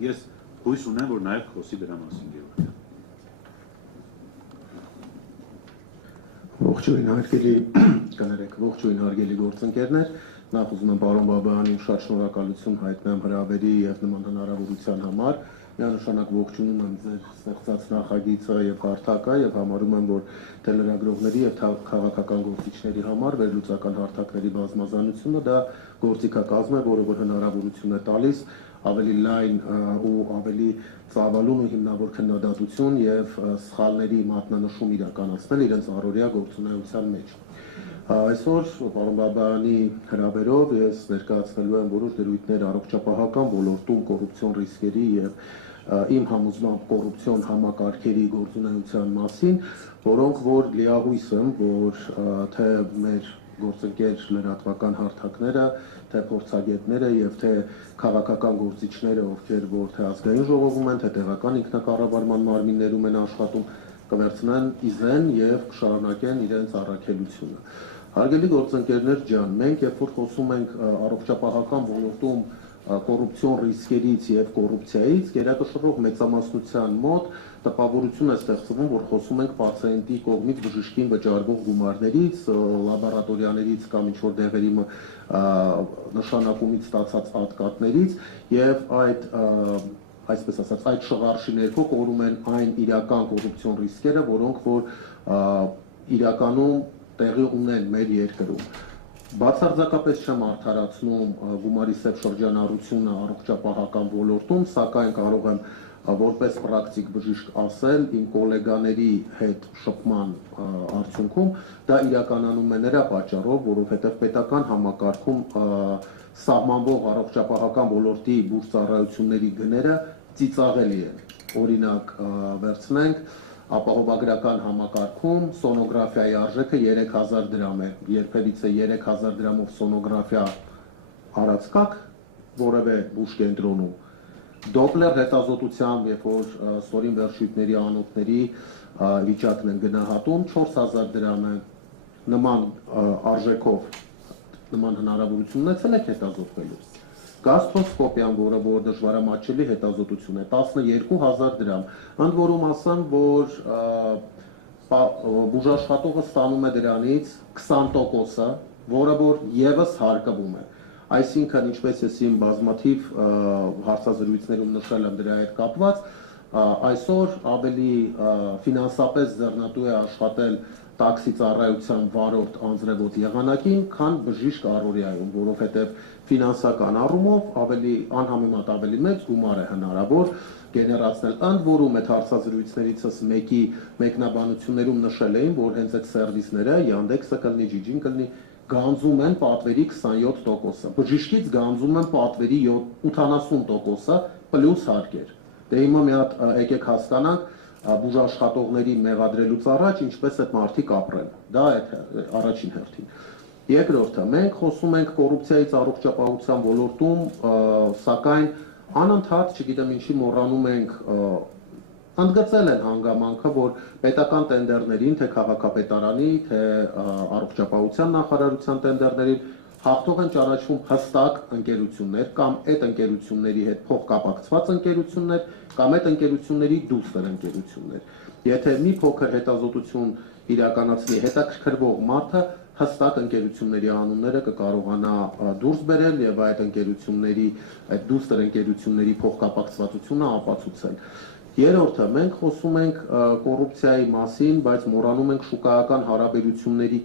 Ես հույս ունեմ, որ նաև խոսի դրա մասին Գևորգյան։ Ողջույն հարգելի կներեք, ողջույն հարգելի գործընկերներ, նախ ուզում եմ պարոն Բաբայանին շատ շնորհակալություն հայտնեմ հրավերի եւ նման հնարավորության համար։ Միանշանակ ողջունում եմ ձեր ստեղծած նախագիծը եւ հարթակը եւ համարում եմ, որ տելերագրողների եւ քաղաքական գործիչների համար վերլուծական հարթակների բազմազանությունը դա գործիքակազմ է, որը որ հնարավորություն է տալիս ավելի լայն ու ավելի ծավալուն ու հիմնավոր քննադատություն եւ սխալների մատնանշում իրականացնել իրենց առօրյա գործունեության մեջ։ Այսօր պարոն Բաբայանի հրավերով ես ներկայացնելու եմ որոշ դրույթներ առողջապահական ոլորտում կոռուպցիոն ռիսկերի եւ իմ համոզմամբ կոռուպցիոն համակարգերի գործունեության մասին, որոնք որ լիահույս եմ, որ թե մեր գործընկեր լրատվական հարթակները, թե փորձագետները եւ թե քաղաքական գործիչները, ովքեր որ թե ազգային ժողովում են, թե տեղական ինքնակառավարման մարմիններում են աշխատում, կվերցնեն իզեն եւ կշարունակեն իրենց առաքելությունը։ Հարգելի գործընկերներ ջան, մենք երբ որ խոսում ենք առողջապահական ոլորտում կոռուպցիոն ռիսկերից եւ կոռուպցիայից, գերակշռող մեծամասնության մոտ տպավորություն է ստեղծվում, որ խոսում ենք պացիենտի կողմից բժշկին վճարվող գումարներից, լաբորատորիաներից կամ ինչ-որ դեղերի նշանակումից ստացած ատկատներից եւ այսպես ասած, այդ շղարշի ներքո կորում են այն իրական կոռուպցիոն ռիսկերը, որոնք որ իրականում տեղի ունեն մեր երկրում։ Բացարձակապես չեմ արդարացնում գումարի սև շրջանառությունը առողջապահական ոլորտում, սակայն կարող եմ որպես պրակտիկ բժիշկ ասել իմ գոլեգաների հետ շփման արդյունքում դա իրականանում է նրա պատճառով, որովհետև պետական համակարգում սահմանվող առողջապահական ոլորտի բուժ ծառայությունների գները ծիծաղելի են։ Օրինակ վերցնենք ապահովագրական համակարգում սոնոգրաֆիայի արժեքը 3000 դրամ է, երբևիցե 3000 դրամով սոնոգրաֆիա արածկաք որևէ բուժ կենտրոնում։ Դոպլեր հետազոտությամբ, երբ որ ստորին վերջույթների անոթների վիճակն են գնահատում, 4000 դրամ է նման արժեքով նման հնարավորություն ունեցել եք հետազոտվելու։ Գաստրոսկոպիան, որը որ դժվարամատչելի հետազոտություն է, 12000 դրամ։ Ընդ որում ասեմ, որ բուժաշխատողը ստանում է դրանից 20%-ը, որը որ եւս հարկվում է։ Այսինքն, ինչպես ես իմ բազմաթիվ հարցազրույցներում նշել եմ դրա հետ կապված, այսօր ավելի ֆինանսապես ձեռնատու է աշխատել տաքսի ծառայության վարորդ անձրևոտ եղանակին, քան բժիշկ առօրյայում, որովհետև ֆինանսական առումով ավելի անհամեմատ ավելի մեծ գումար է հնարավոր գեներացնել։ Ընդ որում այդ հարցազրույցներիցս մեկի մեկնաբանություններում նշել էին, որ հենց այդ սերվիսները Yandex-ը կլինի, Jijin կլինի, գանձում են պատվերի 27%-ը։ Բժիշկից գանձում են պատվերի 80%-ը պլյուս հարկեր։ Դե հիմա մի հատ եկեք հասկանանք բուժաշխատողների մեղադրելուց առաջ ինչպես այդ մարդիկ ապրեն։ Դա է առաջին հերթին։ Երկրորդը, մենք խոսում ենք կոռուպցիայից առողջապահության ոլորտում, սակայն անընդհատ, չգիտեմ ինչի մոռանում ենք ընդգծել են հանգամանքը, որ պետական տենդերներին, թե քաղաքապետարանի, թե առողջապահության նախարարության տենդերներին հաղթող են ճանաչվում հստակ ընկերություններ կամ այդ ընկերությունների հետ փոխկապակցված ընկերություններ կամ այդ ընկերությունների դուստր ընկերություններ։ Եթե մի փոքր հետազոտություն իրականացնի հետաքրքրվող մարդը հստակ ընկերությունների անունները կկարողանա դուրս բերել եւ այդ ընկերությունների, այդ դուստր ընկերությունների փոխկապակցվածությունը ապացուցել։ Երրորդը, մենք խոսում ենք կոռուպցիայի մասին, բայց մոռանում ենք շուկայական հարաբերությունների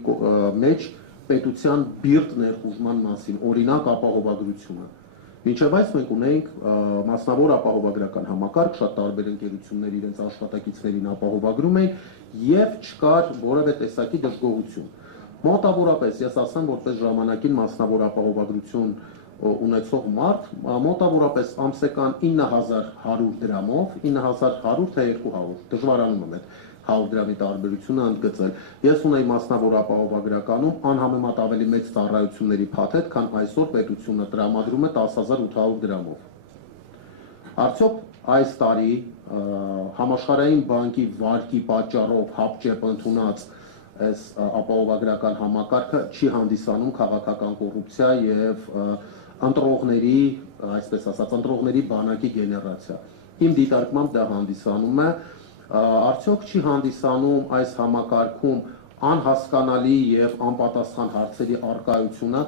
մեջ պետության բիրտ ներխուժման մասին, օրինակ ապահովագրությունը։ Մինչև այս մենք ունենք մասնավոր ապահովագրական համակարգ, շատ տարբեր ընկերություններ իրենց աշխատակիցներին ապահովագրում էին եւ չկար որևէ տեսակի դժգոհություն։ Մոտավորապես ես ասեմ, որպես ժամանակին մասնավոր ապահովագրություն ունեցող մարդ, մոտավորապես ամսական 9100 դրամով, 9100 թե 200, դժվարանում եմ այդ 100 դրամի տարբերությունը ընդգծել։ Ես ունեի մասնավոր ապահովագրականում անհամեմատ ավելի մեծ ծառայությունների փաթեթ, քան այսօր պետությունը տրամադրում է 10800 դրամով։ Արդյոք այս տարի համաշխարհային բանկի վարկի պատճառով հապճեպ ընդունած այս ապահովագրական համակարգը չի հանդիսանում քաղաքական կոռուպցիա եւ ընտրողների այսպես ասած, ընտրողների բանակի գեներացիա։ Իմ դիտարկմամբ դա հանդիսանում է, արդյոք չի հանդիսանում այս համակարգում անհասկանալի եւ անպատասխան հարցերի առկայությունը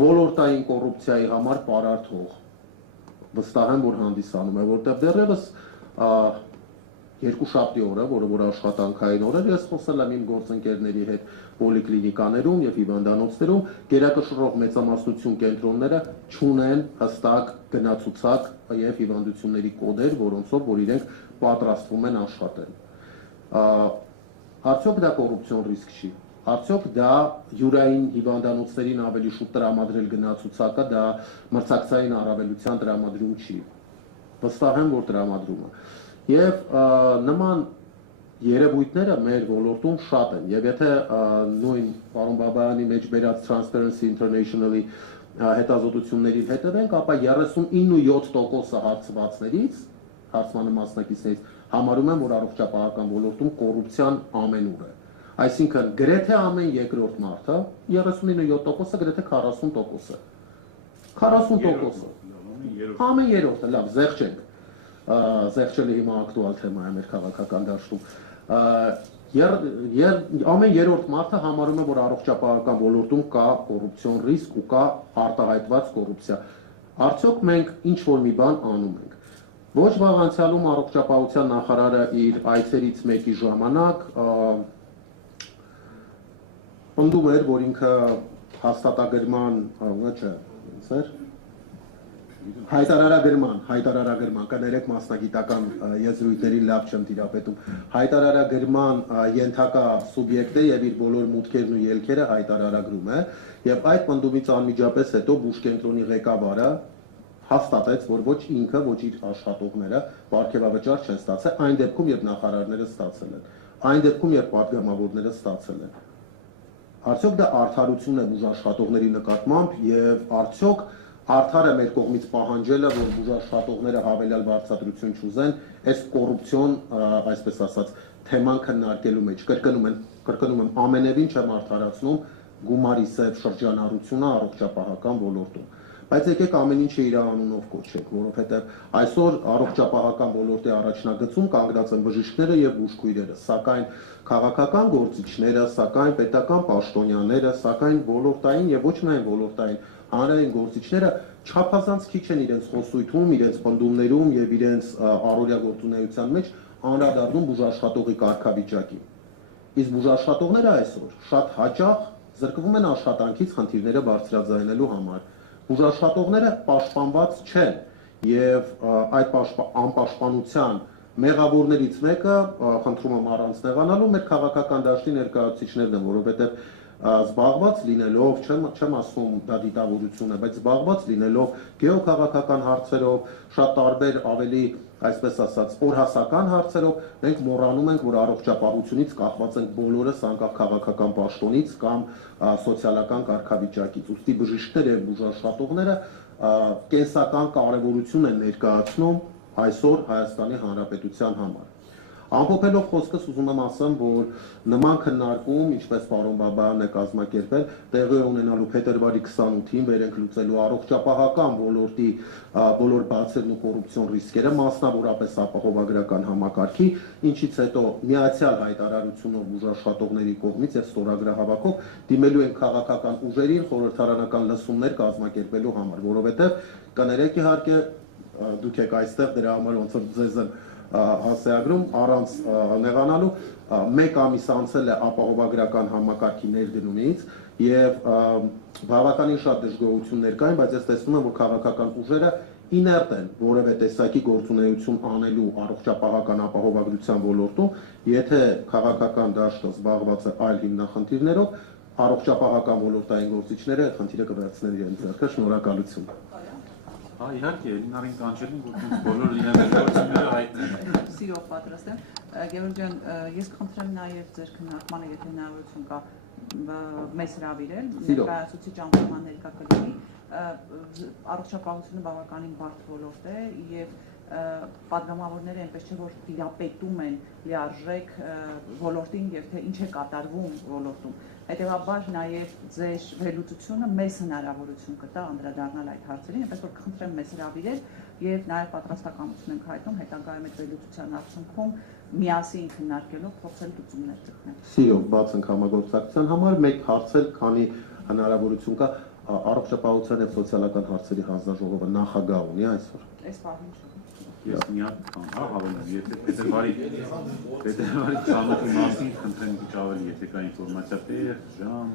ոլորտային կոռուպցիայի համար պարարտ հող։ Վստահ եմ, որ հանդիսանում է, որտեղ դեռևս երկուշաբթի օրը, որը որ աշխատանքային օր էր, ես խոսել եմ իմ գործընկերների հետ պոլիկլինիկաներում եւ հիվանդանոցներում, գերակշռող մեծամասնություն կենտրոնները չունեն հստակ գնացուցակ եւ հիվանդությունների կոդեր, որոնցով որ իրենք պատրաստվում են աշխատել։ Արդյոք դա կոռուպցիոն ռիսկ չի։ Արդյոք դա յուրային հիվանդանոցներին ավելի շուտ տրամադրել գնացուցակը, դա մրցակցային առավելության տրամադրում չի։ Վստահ եմ, որ տրամադրում է։ Եվ նման երևույթները մեր ոլորտում շատ են, եւ եթե նույն պարոն Բաբայանի մեջ բերած Transparency International-ի հետազոտություններին հետևենք, ապա 39.7% հարցվածներից, հարցմանը մասնակիցներից համարում են, որ առողջապահական ոլորտում կոռուպցիան ամենուր է։ Այսինքն գրեթե ամեն երկրորդ մարդը 39.7%-ը գրեթե 40% է։ 40%-ը։ Ամեն երրորդը, լավ, զեղչենք։ Զեղչելը հիմա ակտուալ թեմա է մեր քաղաքական դաշտում։ Ամեն երրորդ մարդը համարում է, որ առողջապահական ոլորտում կա կոռուպցիոն ռիսկ ու կա արտահայտված կոռուպցիա։ Արդյոք մենք ինչ-որ մի բան անում ենք։ Ոչ վաղ անցյալում առողջապահության նախարարը իր այցերից մեկի ժամանակ պնդում էր, որ ինքը հաստատագրման, հայտարարագրման, կներեք մասնագիտական եզրույթների լավ չեմ տիրապետում, հայտարարագրման ենթակա սուբյեկտ է եւ իր բոլոր մուտքերն ու ելքերը հայտարարագրում է, եւ այդ պնդումից անմիջապես հետո բուժկենտրոնի ղեկավարը հաստատեց, որ ոչ ինքը, ոչ իր աշխատողները պարգևավճար չեն ստացել, այն դեպքում, երբ նախարարները ստացել են, այն դեպքում, երբ պատգամավորները ստացել են։ Արդյոք դա արդարություն է բուժաշխատողների նկատմամբ եւ արդյոք արդար է մեր կողմից պահանջելը, որ բուժաշխատողները հավելյալ վարձատրություն չուզեն, այս կոռուպցիոն, այսպես ասած, թեման քննարկելու մեջ, կրկնում եմ, ամենևին չեմ արդարացնում գումարի սև շրջանառությունը առողջապահական ոլորտում։ Բայց եկեք ամեն ինչը իր անունով կոչենք, որովհետև այսօր առողջապահական ոլորտի առաջնագծում կանգնած են բժիշկները եւ բուժքույրերը, սակայն քաղաքական գործիչները, սակայն պետական պաշտոնյաները, սակայն ոլորտային եւ ոչ միայն ոլորտային հանրային գործիչները չափազանց քիչ են իրենց խոսույթում, իրենց պնդումներում եւ իրենց առօրյա գործունեության մեջ անդրադառնում բուժաշխատողի կարգավիճակին։ Իսկ բուժաշխատողները այսօր շատ հաճախ զրկվում են աշխատանքից խնդիրները բարձրաձայնելու համար։ Բուժաշխատողները պաշտպանված չեն եւ այդ անպաշտպանության մեղավորներից մեկը, խնդրում եմ առանց նեղանալու, մեր քաղաքական դաշտի ներկայացուցիչներն են, որովհետեւ զբաղված լինելով, չեմ ասում դա դիտավորություն է, բայց զբաղված լինելով գեոքաղաքական հարցերով, շատ տարբեր ավելի, այսպես ասած, օրհասական հարցերով, մենք մոռանում ենք, որ առողջապահությունից կախված ենք բոլորս, անկախ քաղաքական պաշտոնից կամ սոցիալական կարգավիճակից։ Ուստի բժիշկները եւ բուժաշխատողները կենսական կարեւորություն են ներկայացնում այսօր Հայաստանի Հանրապետության համար։ Ամփոփելով խոսքս ուզում եմ ասեմ, որ նման քննարկում, ինչպես պարոն Բաբայանն է կազմակերպել, տեղի է ունենալու փետրվարի 28-ին վերենք լուծելու առողջապահական ոլորտի բոլոր բացերն ու կոռուպցիոն ռիսկերը, մասնավորապես ապահովագրական համակարգի, ինչից հետո միացյալ հայտարարությունով բուժաշխատողների կողմից եւ ստորագրահավաքով դիմելու են քաղաքական ուժերին խորհրդարանական լսումներ կազմակերպելու համար, որովհետեւ կներեք իհարկե դուք եք այստեղ դրա համար ոնց որ ձեզ են հասեագրում առանց նեղանալու մեկ ամիս անցել է ապահովագրական համակարգի ներդնումից եւ բավականին շատ դժգոհություններ կային, բայց ես տեսնում եմ, որ քաղաքական ուժերը իներտ են որևէ տեսակի գործունեություն անելու առողջապահական ապահովագրության ոլորտում, եթե քաղաքական դաշտը զբաղված է այլ հիմնախնդիրներով, առողջապահական ոլորտային գործիչները խնդիրը կվերցնեն իրենց ձեռքը։ Շնորհակալություն։ Հա, իհարկե, Էլինարին կանչել են, որ բոլոր իրավիճակները հայտնեն։ Սիրով պատրաստ եմ։ Գևորգ ջան, ես կխնդրեմ նաև ձեր քննարկմանը, եթե հնարավորություն կա, մեզ հրավիրել, ներկայացուցիչ անդամ ներկա կլինի։ Առողջապահությունը բավականին բարդ ոլորտ է եւ պատգամավորները այնպես չէ որ տիրապետում են լիարժեք ոլորտին եւ թե ինչ է կատարվում ոլորտում։ Հետևաբար նաև ձեր վերլուծությունը մեզ հնարավորություն կտա անդրադառնալ այդ հարցերին, այնպես որ խնդրեմ մեզ հրավիրել եւ նաև պատրաստակամություն ենք հայտնում հետագայում այդ վերլուծության արդյունքում միասին քննարկելով փորձել լուծումներ գտնել։ Սիրով բաց ենք համագործակցության համար, մեկ հարցել, քանի հնարավորություն կա առողջապահության եւ սոցիալական հարցերի հանձնաժողովը նախագահ ունի այսօր։ Այս պահին չէ։ Ես միակ հավելեմ, եթե փետրվարի 28-ի մասին խնդրեմ քիչ ավելի, եթե կա ինֆորմացիա, տեղ, ժամ,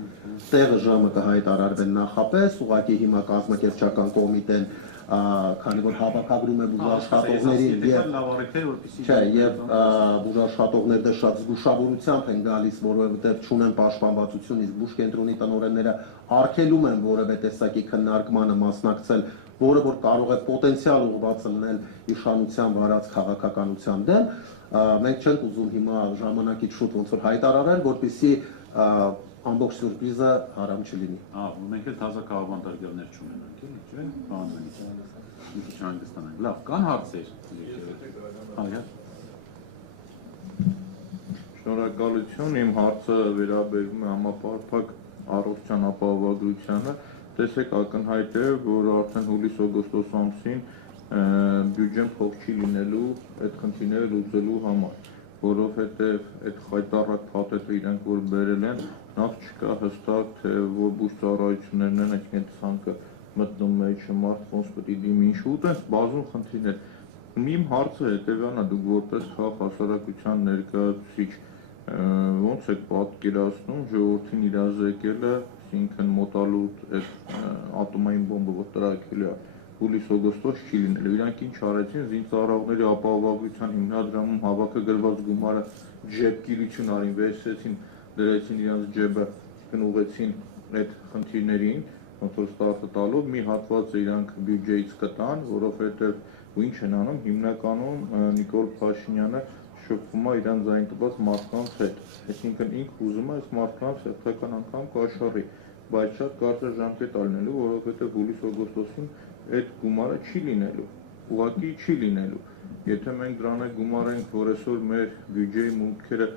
Տեղը ժամը կհայտարարվեն նախապես, ուղղակի հիմա կազմակերպչական կոմիտեն, քանի որ հավաքագրում է բուժաշխատողներին եւ բուժաշխատողները շատ զգուշավորությամբ են գալիս, որովհետեւ չունեն պաշտպանվածություն, իսկ բուժկենտրոնի տնօրենները արգելում են որևէ տեսակի քննարկմանը մասնակցել, որը որ կարող է պոտենցիալ ուղղված լինել իշխանության վարած քաղաքականության դեմ, մենք չենք ուզում հիմա ժամանակից շուտ ոնց որ հայտարարել, որպեսզի ամբողջ սուրպրիզը հարամ չլինի։ Մենք էլ թազա քաղաքավանդարգերներ չունենանք, էլի, չէ՞, բանվանից։ Մի քիչ հանգստանանք։ Լավ, կան հարցեր։ Շնորհակալություն, իմ հարցը վերաբերում է համապարփակ առողջության ապահովագրությանը։ Տեսեք, ակնհայտ է, որ արդեն հուլիս-օգոստոս ամսին բյուջեն փող չի լինելու այդ խնդիրները լուծելու համար, որովհետև այդ խայտառակ փաթեթը իրենք որ բերել են, նախ չկա հստակ, թե որ բուժծառայություններն են այդ ցանկը մտնում մեջը մարդ ոնց պետք է դիմի ինչ ուտես, բազում խնդիրներ։ Իմ հարցը հետևյալն է, դուք որպես քաղաք հասարակության ներկայացուցիչ ոնց եք պատկերացնում ժողովրդին իրազեկելը, այսինքն մոտալուտ այդ ատոմային բոմբը որ տրակել է հուլիս-օգոստոս չի լինելու։ Իրանք ինչ արեցին, զինծառայողների ապահովագրության հիմնադրամում հավաքագրված գումարը ջեբկիրություն արին, վերցրեցին, դրեցին իրանց ջեբը, գնուղեցին այդ խնդիրներին, ոնց որ ստարտը տալով մի հատվածը իրանք բյուջեից կտան, որովհետև ու ինչ են անում, հիմնականում Նիկոլ Փաշինյանը շփվում է իրան ձայն տված մարդկանց հետ, այսինքն ինքը ուզում է այս մարդկանց հերթական անգամ կաշառի, բայց շատ կարճ ժամկետ է լինելու, որովհետև հուլիս-օգոստոսին այդ գումարը չի լինելու, ուղղակի չի լինելու։ Եթե մենք դրան գումարենք, որ այսօր մեր բյուջեի մուտքերը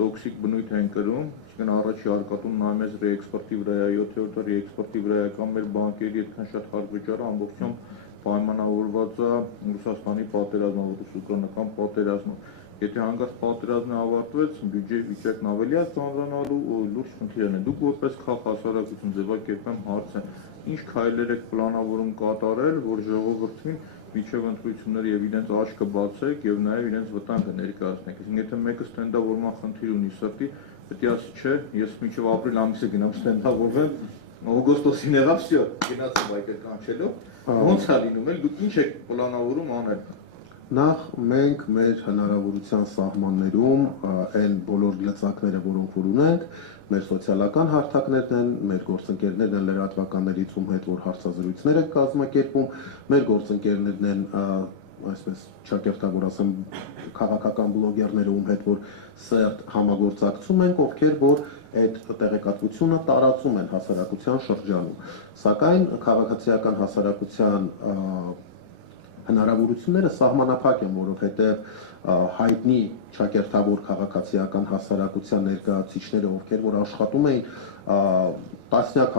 տոքսիկ բնույթ են կրում, այսինքն առաջի արկատուն նայում ես ռեէքսպորտի վրա, 7-րդ ռեէքսպորտի վրա կամ մեր բանկերի այդքան շատ հարկ վճարը ամբողջությամբ պայմանավորված է Ռուսաստանի պատերազմը, ռուս-ուկրաինական պատերազմը։ Եթե հանգարց պատերազմը ավարտվեց, բյուջեի վիճակն ավելի է ծանրանալու ու լուրջ խնդիրներ են։ Դուք որպես քաղաք հասարակություն ձևակերպեմ հարցը, ինչ քայլեր եք պլանավորում կատարել, որ ժողովրդին միջև ընտրությունները եւ իրենց աչքը բացեք եւ նաեւ իրենց վտանգը ներկայացնեք։ Այսինքն եթե մեկը ստենդավորման խնդիր ունի սրտի, պետք է ասի, չէ, ես մինչև ապրիլ ամիսը գնամ ստենդավորվեմ, օգոստոսին եղավ, всё, գնացի բայկեր կանչելով։ Ոնց է լինում, դուք ինչ եք պլանավորում անել։ Նախ մենք մեր հնարավորության սահմաններում այն բոլոր լծակները, որոնք որ ունենք, մեր սոցիալական հարթակներն են, մեր գործընկերներն են լրատվականներից ում հետ որ հարցազրույցներ են կազմակերպում, մեր գործընկերներն են այսպես ճակերտավոր ասեմ քաղաքական բլոգերները ում հետ որ սերտ համագործակցում են, ովքեր որ այդ տեղեկատվությունը տարածում են հասարակության շրջանում։ Սակայն քաղաքացիական հասարակության հնարավորությունները սահմանափակ են, որովհետև հայտնի ճակերտավոր քաղաքացիական հասարակության ներկայացուցիչները, ովքեր որ աշխատում էին տասնյակ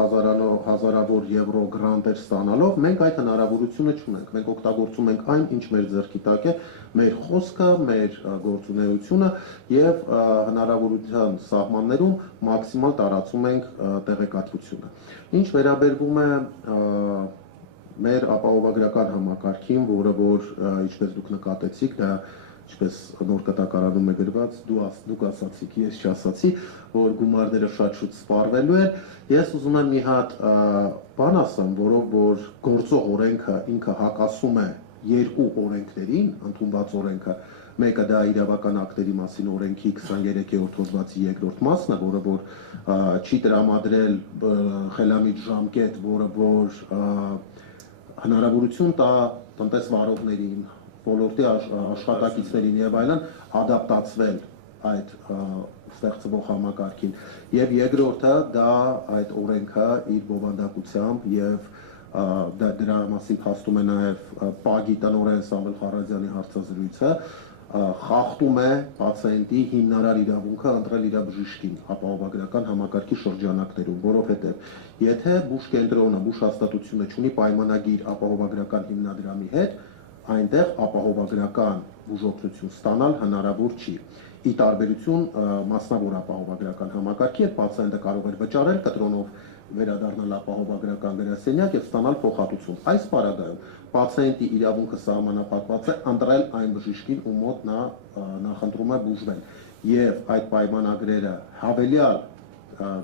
հազարավոր եվրո գրանտեր ստանալով, մենք այդ հնարավորությունը չունենք։ Մենք օգտագործում ենք այն, ինչ մեր ձեռքի տակ է, մեր խոսքը, մեր գործունեությունը եւ հնարավորության սահմաններում մաքսիմալ տարածում ենք տեղեկատվությունը։ Ինչ վերաբերվում է մեր ապահովագրական համակարգին, որը որ ինչպես դուք նկատեցիք, դա ինչպես նոր կտակարանում է գրված, դուք ասացիք, ես չասացի, որ գումարները շատ շուտ սպառվելու են։ Ես ուզում եմ մի հատ բան ասեմ, որով որ գործող օրենքը ինքը հակասում է երկու օրենքներին, ընդունված օրենքը, մեկը դա իրավական ակտերի մասին օրենքի 23-րդ հոդվածի 2-րդ մասն է, որը որ չի տրամադրել խելամիտ ժամկետ, որը որ հնարավորություն տա տնտեսվարողներին, ոլորտի աշխատակիցներին եւ այլն ադապտացվել այդ ստեղծվող համակարգին։ Եվ երկրորդը դա այդ օրենքը իր բովանդակությամբ եւ դրա մասին փաստում է նաև ՊԱԳ-ի տնօրեն Սամվել Խարազյանի հարցազրույցը, խախտում է պացիենտի հիմնարար իրավունքը ընտրել իր բժիշկին ապահովագրական համակարգի շրջանակներում, որովհետև եթե բուժ կենտրոնը, բուժ հաստատությունը ունի պայմանագիր ապահովագրական հիմնադրամի հետ, այնտեղ ապահովագրական բուժօգնություն ստանալ հնարավոր չի։ Ի տարբերություն մասնավոր ապահովագրական համակարգի, երբ պացիենտը կարող էր վճարել կտրոնով վերադառնալ ապահովագրական գրասենյակ եւ ստանալ փոխհատուցում։ Այս պարագայում պացիենտի իրավունքը սահմանափակված է ընտրել այն բժիշկին, ում մոտ նա նախընտրում է բուժվել, եւ այդ պայմանագրերը հավելյալ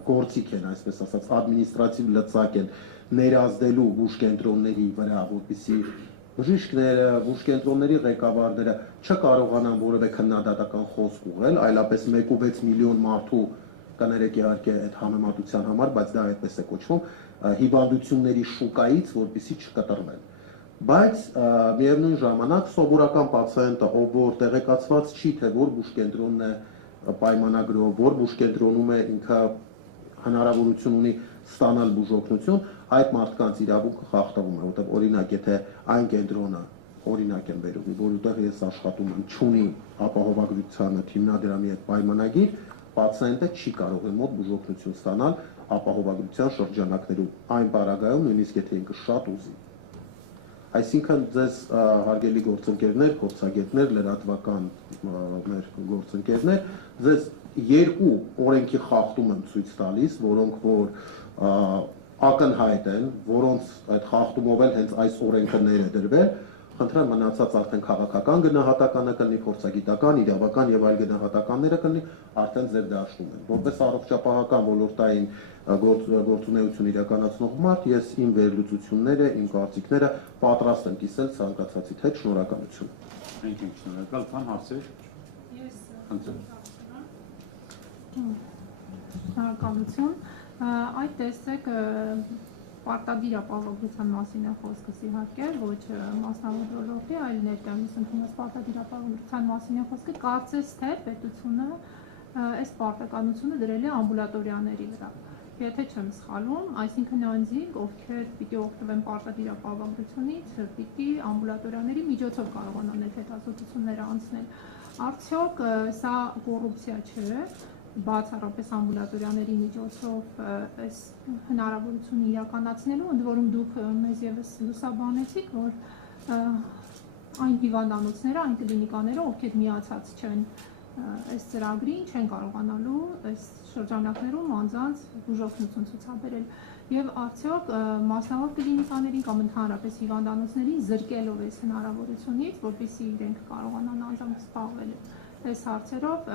գործիք են, այսպես ասած, ադմինիստրատիվ լծակ են ներազդելու բուժկենտրոնների վրա, որպեսզի բժիշկները, բուժկենտրոնների ղեկավարները չկարողանան որևէ քննադատական խոսք ուղղել, այլապես 1.6 միլիոն մարդու կներեք իհարկե այդ համեմատության համար, բայց դա այդպես է կոչվում, հիվանդությունների շուկայից, որպեսզի չկտրվեն։ Բայց միևնույն ժամանակ սովորական պացիենտը, ով որ տեղեկացված չի, թե որ բուժկենտրոնն է պայմանագրով, որ բուժկենտրոնում է ինքը հնարավորություն ունի ստանալ բուժօգնություն, այդ մարդկանց իրավունքը խախտվում է, որտեղ օրինակ եթե այն կենտրոնը, օրինակ եմ բերում, որտեղ ես աշխատում եմ, չունի ապահովագրության հիմնադրամի հետ պայմանագիր, պացիենտը չի կարող մոտ բուժօգնություն ստանալ ապահովագրության շրջանակներում, այն պարագայում նույնիսկ եթե ինքը շատ ուզի։ Այսինքն ձեզ հարգելի գործընկերներ, փորձագետներ, լրատվական մեր գործընկերներ, ձեզ երկու օրենքի խախտում եմ ցույց տալիս, որոնք որ ակնհայտ են, որոնց այդ խախտումով էլ հենց այս օրենքը ներդրվել, խնդրեմ մնացած արդեն քաղաքական գնահատականը կլինի, փորձագիտական, իրավական եւ այլ գնահատականները կլինի, արդեն ձեր դաշտում են։ Որպես առողջապահական ոլորտային գործունեություն իրականացնող մարդ, ես իմ վերլուծությունները, իմ կարծիքները պատրաստ եմ կիսել ցանկացածի հետ, շնորհակալություն։ Մենք ենք շնորհակալ, կան հարցեր։ Ես Խնդրեմ։ շնորհակալություն։ Այդ տեսեք պարտադիր ապահովության մասին է խոսքս իհարկե, ոչ մասնավոր ոլորտի, այլ ներկայումս ընդունած պարտադիր ապահովության մասին է խոսքը, կարծես թե պետությունը այս պարտականությունը դրել է ամբուլատորիաների վրա։ Եթե չեմ սխալվում, այսինքն անձինք, ովքեր պիտի օգտվեն պարտադիր ապահովությունից, պիտի ամբուլատորիաների միջոցով կարողանան այդ հետազոտությունները անցնել։ Արդյոք սա կոռուպցիա չէ, բացառապես ամբուլատորիաների միջոցով այս հնարավորությունը իրականացնելու, ընդ որում դուք մեզ եւս լուսաբանեցիք, որ այն հիվանդանոցները, այն կլինիկաները, ովքեր միացած չեն այս ծրագրին, չեն կարողանալու այս շրջանակներում անձանց բուժօգնություն ցուցաբերել եւ արդյոք մասնավոր կլինիկաներին կամ ընդհանրապես հիվանդանոցներին զրկելով այս հնարավորությունից, որպեսզի իրենք կարողանան անձամբ զբաղվել այս հարցերով,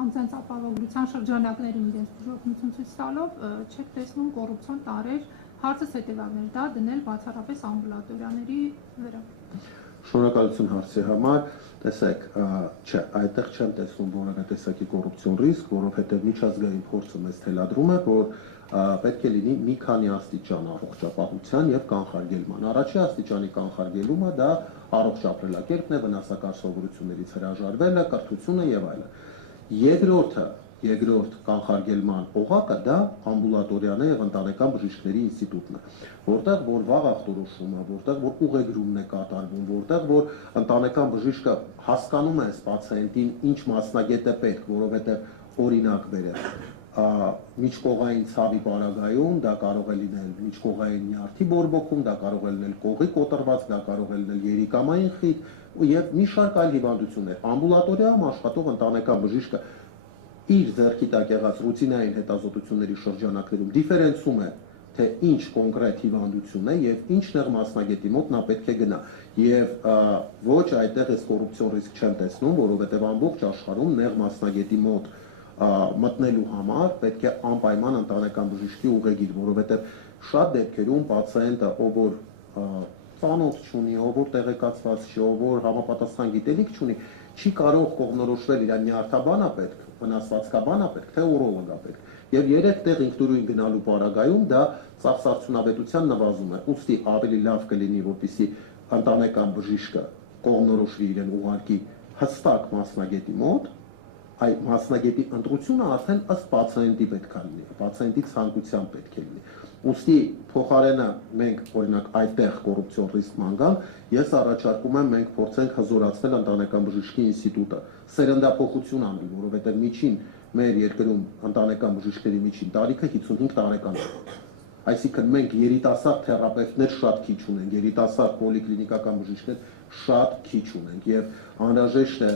անձանց ապահովության շրջանակներում իրենց բուժօգնություն ցույց տալով, չեք տեսնում կոռուպցիոն տարեր, հարցս հետեւաբար դա դնել բացառապես ամբուլատորիաների վրա։ Շնորհակալություն հարցի համար, տեսեք, չէ, այդտեղ չեմ տեսնում որևէ տեսակի կոռուպցիոն ռիսկ, որովհետև միջազգային փորձը մեզ թելադրում է, որ պետք է լինի մի քանի աստիճան առողջապահության եւ կանխարգելման։ Առաջի աստիճանի կանխարգելումը դա առողջ ապրելակերպն է, վնասակար սովորություններից հրաժարվելը, կրթությունը եւ այլն։ Երկրորդ կանխարգելման օղակը դա ամբուլատորիան է եւ ընտանեկան բժիշկների ինստիտուտն է, որտեղ որ վաղ ախտորոշումը, որտեղ որ ուղեգրումն է կատարվում, որտեղ որ ընտանեկան բժիշկը հասկանում է այս պացիենտին ինչ մասնագետ է պետք, որովհետեւ օրինակ բերեմ, միջկողային ցավի պարագայում դա կարող է լինել միջկողային նյարդի բորբոքում, դա կարող է լինել կողի կոտրված, դա կարող է լինել երիկամային խիտ եւ մի շարք այլ հիվանդություններ։ Ամբուլատորիայում աշխատող ընտանեկան բժիշկը իր ձեռքի տակ եղած ռուտինային հետազոտությունների շրջանակներում դիֆերենցում է, թե ինչ կոնկրետ հիվանդություն է եւ ինչ նեղ մասնագետի մոտ նա պետք է գնա։ Եվ ոչ այդտեղ էս կոռուպցիոն ռիսկ չեմ տեսնում, որովհետեւ ամբողջ աշխարհում նեղ մասնագետի մոտ մտնելու համար պետք է անպայման ընտանեկան բժշկի ուղեգիր, որովհետեւ շատ դեպքերում պացիենտը, ով որ ծանոթ չունի, ով որ տեղեկացված չի, ով որ համապատասխան գիտելիք չունի, չի կարող կողմնորոշվել իր նյարդաբանա պետք, վնասվածքաբանա պետք, թե ուրոլոգա պետք։ Եվ 3 տեղ ինքնուրույն գնալու պարագայում դա ծախսարդյունավետության նվազում է։ Ուստի ավելի լավ կլինի, որպեսզի ընտանեկան բժիշկը կողմնորոշվի իրեն ուղարկի հստակ մասնագետի մոտ, այ մասնագետի ընտրությունը արդեն ըստ պացիենտի պետք է լինի, պացիենտի ցանկության պետք է լինի։ Ուստի փոխարենը մենք օրինակ այդտեղ կոռուպցիոն ռիսկ ման, ես առաջարկում եմ մենք փորձենք հզորացնել ընտանեկան բժշկի ինստիտուտը, սերնդափոխություն անել, որովհետև միջին մեր երկրում ընտանեկան բժիշկների միջին տարիքը 55 տարեկան է։ Այսինքն մենք երիտասարդ թերապևտներ շատ քիչ ունենք, երիտասարդ պոլիկլինիկական բժիշկներ շատ քիչ ունենք եւ անհրաժեշտ է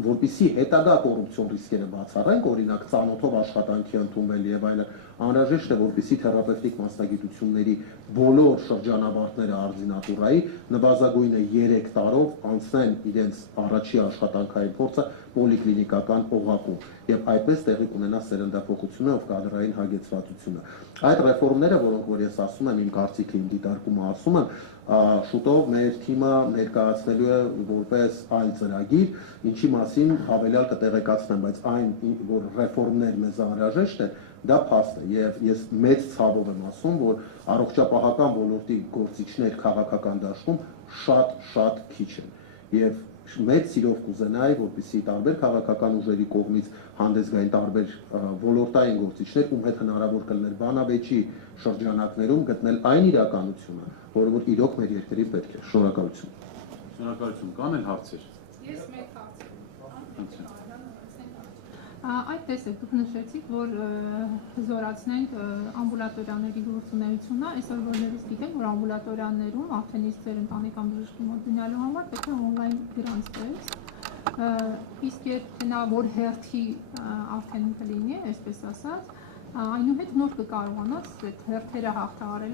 որպեսզի հետագա կոռուպցիոն ռիսկերը բացառենք, օրինակ ծանոթով աշխատանքի ընդունվել եւ այլն, անհրաժեշտ է որպեսզի թերապևտիկ մասնագիտությունների բոլոր շրջանավարտները արձինատուրայի նվազագույնը 3 տարով անցնեն իրենց առաջի աշխատանքային փորձը պոլիկլինիկական օղակում եւ այդպես տեղի կունենա սերնդափոխությունը ով կադրային հագեցվածությունը։ Այդ ռեֆորմները, որոնք որ ես ասում եմ, իմ կարծիքը, իմ դիտարկումը ասում եմ, շուտով մեր թիմը ներկայացնելու է որպես այլ ծրագիր, ինչի մասին հավելյալ կտեղեկացնեմ, բայց այն որ ռեֆորմներ մեզ անհրաժեշտ են, դա փաստ է եւ ես մեծ ցավով եմ ասում, որ առողջապահական ոլորտի գործիչներ քաղաքական դաշտում շատ քիչ են եւ մեծ սիրով կուզենայի, որպեսզի տարբեր քաղաքական ուժերի կողմից հանդես գային տարբեր ոլորտային գործիչներ, ում հետ հնարավոր կլիներ բանավեճի շրջանակներում գտնել այն իրականությունը, որը որ իրոք մեր երկրի պետք է։ Շնորհակալություն։ Շնորհակալություն, կան էլ հարցեր։ Ես մեկ հարց Ընդհանրապես Այդ տեսեք, դուք նշեցիք, որ հզորացնենք ամբուլատորիաների գործունեությունը, այսօր բոլորս գիտենք, որ ամբուլատորիաներում արդեն իսկ ձեր ընտանեկան բժշկի մոտ գնալու համար պետք է օնլայն գրանցվես, իսկ եթե նա որ հերթի արդեն կլինի, այսպես ասած, այնուհետ նոր կկարողանաս այդ հերթերը հաղթահարելու